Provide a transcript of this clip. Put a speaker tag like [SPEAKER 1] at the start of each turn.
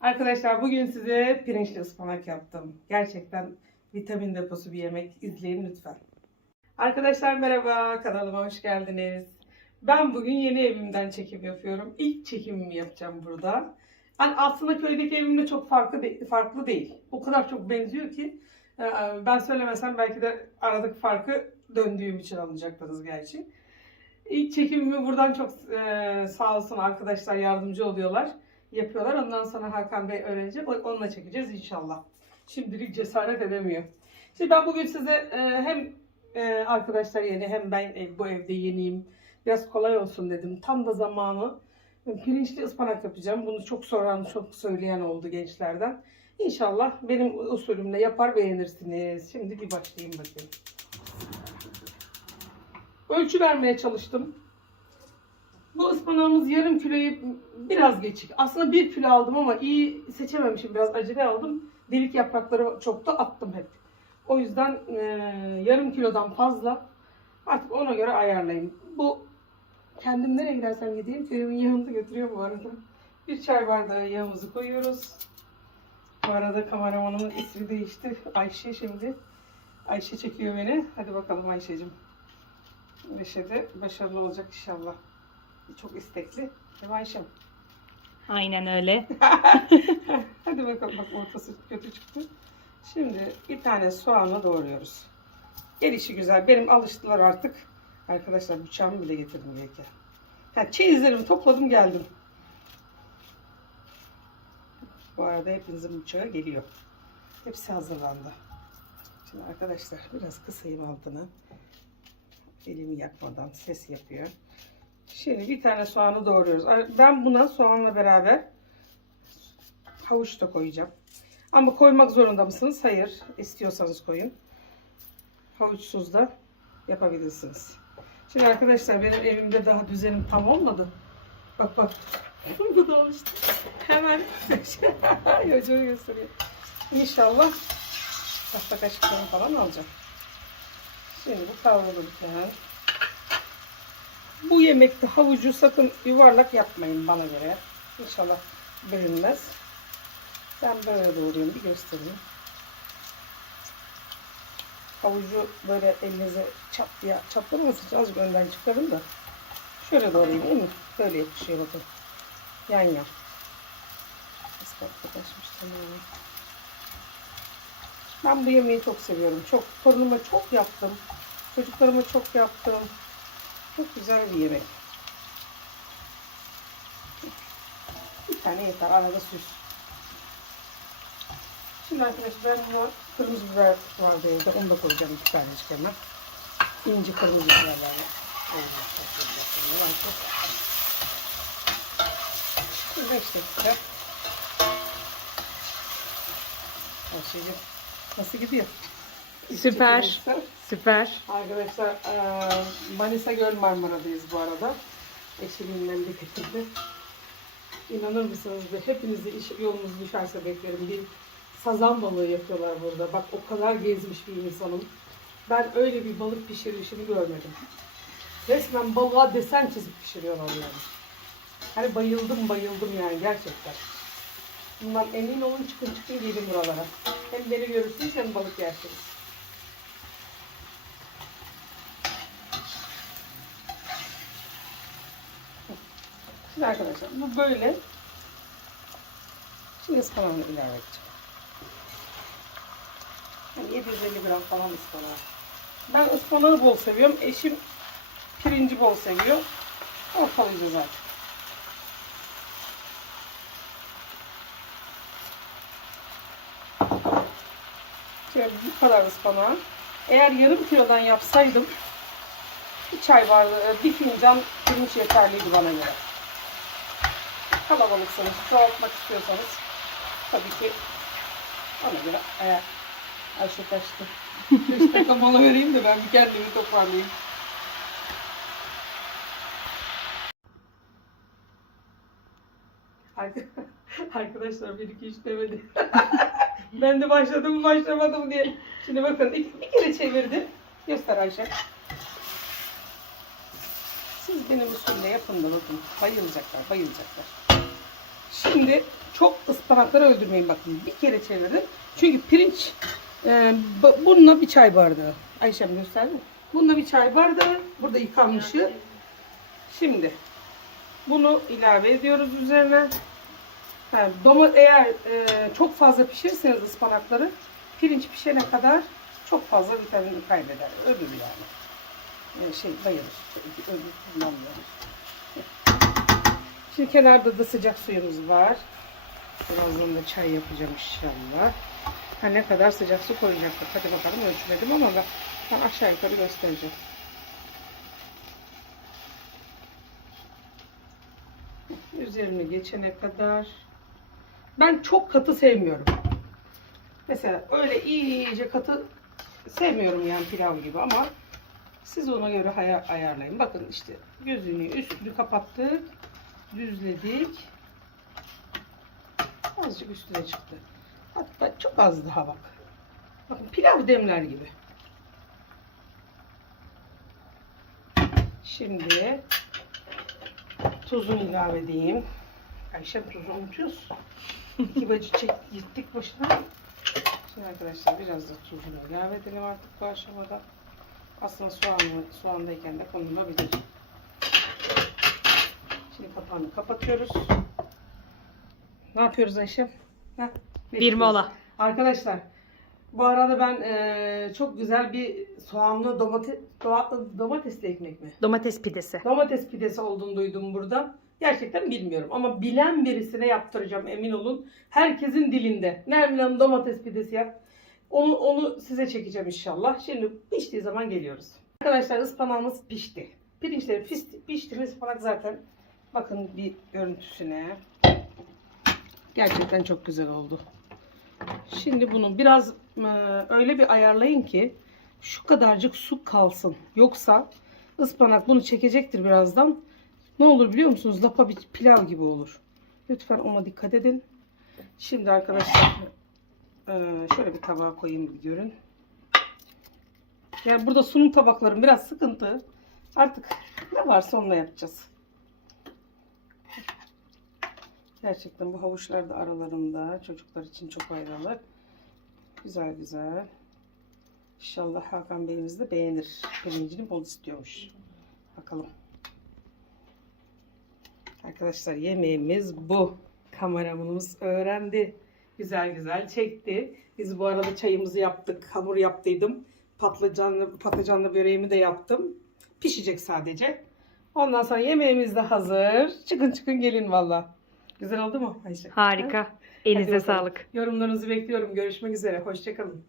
[SPEAKER 1] Arkadaşlar bugün size pirinçli ıspanak yaptım. Gerçekten vitamin deposu bir yemek. İzleyin lütfen. Arkadaşlar merhaba, kanalıma hoş geldiniz. Ben bugün yeni evimden çekim yapıyorum. İlk çekimimi yapacağım burada. Hani aslında köydeki evimle çok farklı de- farklı değil. O kadar çok benziyor ki e, ben söylemesem belki de aradaki farkı döndüğüm için anlayacaktınız gerçi. İlk çekimimi buradan çok e, sağ olsun arkadaşlar yardımcı oluyorlar yapıyorlar. Ondan sonra Hakan Bey öğrenecek. Onunla çekeceğiz inşallah. Şimdilik cesaret edemiyor. Şimdi ben bugün size e, hem e, arkadaşlar yeni hem ben ev- bu evde yeniyim. Biraz kolay olsun dedim. Tam da zamanı. Pirinçli ıspanak yapacağım. Bunu çok soran, çok söyleyen oldu gençlerden. İnşallah benim usulümle yapar beğenirsiniz. Şimdi bir başlayayım bakayım. Ölçü vermeye çalıştım. Bu ıspanağımız yarım kiloyu biraz geçik. Aslında bir kilo aldım ama iyi seçememişim. Biraz acele aldım. Delik yaprakları çok da attım hep. O yüzden e, yarım kilodan fazla. Artık ona göre ayarlayın. Bu kendim nereye gidersem gideyim köyümün yağını götürüyor bu arada. Bir çay bardağı yağımızı koyuyoruz. Bu arada kameramanımın ismi değişti. Ayşe şimdi. Ayşe çekiyor beni. Hadi bakalım Ayşe'cim. Ayşe de başarılı olacak inşallah. Çok istekli. Ayşem?
[SPEAKER 2] Aynen öyle.
[SPEAKER 1] Hadi bakalım bak ortası kötü çıktı. Şimdi bir tane soğanla doğruyoruz. Gelişi güzel. Benim alıştılar artık. Arkadaşlar bıçağımı bile getirdim belki. Ha, çeyizlerimi topladım geldim. Bu arada hepinizin bıçağı geliyor. Hepsi hazırlandı. Şimdi arkadaşlar biraz kısayım altını. Elimi yakmadan ses yapıyor. Şimdi bir tane soğanı doğruyoruz. Ben buna soğanla beraber havuç da koyacağım. Ama koymak zorunda mısınız? Hayır. İstiyorsanız koyun. Havuçsuz da yapabilirsiniz. Şimdi arkadaşlar benim evimde daha düzenim tam olmadı. Bak bak. Bu da oluştu. Hemen yocuğu gösteriyor. İnşallah tahta kaşıklarını falan alacağım. Şimdi bu kavrulurken bu yemekte havucu sakın yuvarlak yapmayın bana göre. İnşallah bölünmez. Ben böyle doğrayayım bir göstereyim. Havucu böyle elinize çat diye çatlamasın için azıcık önden çıkarın da. Şöyle doğrayayım değil mi? Böyle yapışıyor bakın. Yan yan. Ben bu yemeği çok seviyorum. Çok. Torunuma çok yaptım. Çocuklarıma çok yaptım. Çok güzel bir yemek. Bir tane yeter. Arada süs. Şimdi arkadaşlar ben buna kırmızı biber vardı evde. Onu da koyacağım iki tanecik hemen. İnce kırmızı biberlerle. Şimdi beş dakika. Ayşe'cim nasıl gidiyor?
[SPEAKER 2] Süper. Süper.
[SPEAKER 1] Arkadaşlar eee, Manisa Göl Marmara'dayız bu arada. Eşimin memleketinde. İnanır mısınız be hepinizi iş, yolunuz düşerse beklerim. Bir sazan balığı yapıyorlar burada. Bak o kadar gezmiş bir insanım. Ben öyle bir balık pişirişini görmedim. Resmen balığa desen çizip pişiriyorlar yani. Hani bayıldım bayıldım yani gerçekten. Bundan emin olun çıkın çıkın gelin buralara. Hem beni görürsünüz hem balık yersiniz. Şimdi arkadaşlar bu böyle. Şimdi ıspanağını ilave edeceğim. Yani 750 gram falan ıspanağı. Ben ıspanağı bol seviyorum. Eşim pirinci bol seviyor. Ortalayacağız artık. Şöyle bu kadar ıspanağı. Eğer yarım kilodan yapsaydım bir çay bardağı, bir fincan pirinç yeterliydi bana göre. Kalabalıksanız, çoğaltmak istiyorsanız tabii ki ona göre eğer Ayşe kaçtı. 5 dakika mola vereyim de ben bir kendimi toparlayayım. Arka- Arkadaşlar bir iki üç demedi. ben de başladım başlamadım diye. Şimdi bakın iki, bir kere çevirdim. Göster Ayşe. Siz benim usulüyle yapın da bakın. Bayılacaklar, bayılacaklar. Şimdi çok ıspanakları öldürmeyin bakın. Bir kere çevirin. Çünkü pirinç e, bu- bununla bir çay bardağı. Ayşem gösterdi mi? Bununla bir çay bardağı. Burada yıkanmışı. Şimdi bunu ilave ediyoruz üzerine. Ha, doma, eğer e, çok fazla pişirirseniz ıspanakları pirinç pişene kadar çok fazla vitamin kaybeder. Ölür yani. E, şey bayılır. Ölür, kullanmıyor. Şimdi kenarda da sıcak suyumuz var. Birazdan da çay yapacağım inşallah. Ha ne kadar sıcak su koyacaktık. Hadi bakalım ölçmedim ama ben, ben aşağı yukarı göstereceğim. Üzerine geçene kadar. Ben çok katı sevmiyorum. Mesela öyle iyice katı sevmiyorum yani pilav gibi ama siz ona göre ayarlayın. Bakın işte gözünü üstünü kapattık. Düzledik. Azıcık üstüne çıktı. Hatta çok az daha bak. Bakın pilav demler gibi. Şimdi tuzunu ilave edeyim. Ayşem tuzu unutuyorsun. İki bacı çek gittik başına. Şimdi arkadaşlar biraz da tuzunu ilave edelim artık bu aşamada. Aslında soğanlı, soğandayken de konulabilir. Şimdi kapağını kapatıyoruz. Ne yapıyoruz Ayşem? Heh,
[SPEAKER 2] Bir mola.
[SPEAKER 1] Arkadaşlar bu arada ben eee, çok güzel bir soğanlı domates, domatesli ekmek mi?
[SPEAKER 2] Domates pidesi.
[SPEAKER 1] Domates pidesi olduğunu duydum burada. Gerçekten bilmiyorum ama bilen birisine yaptıracağım emin olun. Herkesin dilinde. Nermin Hanım domates pidesi yap. Onu, onu size çekeceğim inşallah. Şimdi piştiği zaman geliyoruz. Arkadaşlar ıspanağımız pişti. Pirinçleri pişti, pişti ıspanak zaten. Bakın bir görüntüsüne. Gerçekten çok güzel oldu. Şimdi bunu biraz e, öyle bir ayarlayın ki şu kadarcık su kalsın. Yoksa ıspanak bunu çekecektir birazdan. Ne olur biliyor musunuz? Lapa bir pilav gibi olur. Lütfen ona dikkat edin. Şimdi arkadaşlar e, şöyle bir tabağa koyayım bir görün. Yani burada sunum tabaklarım biraz sıkıntı. Artık ne varsa onunla yapacağız. Gerçekten bu havuçlar da aralarında. Çocuklar için çok faydalı. Güzel güzel. İnşallah Hakan Bey'imiz de beğenir. Pirincini bol istiyormuş. Bakalım. Arkadaşlar yemeğimiz bu. Kameramanımız öğrendi. Güzel güzel çekti. Biz bu arada çayımızı yaptık. Hamur yaptıydım. Patlıcanlı, patlıcanlı böreğimi de yaptım. Pişecek sadece. Ondan sonra yemeğimiz de hazır. Çıkın çıkın gelin valla. Güzel oldu mu Ayşe?
[SPEAKER 2] Harika. Elinize sağlık.
[SPEAKER 1] Yorumlarınızı bekliyorum. Görüşmek üzere. Hoşçakalın.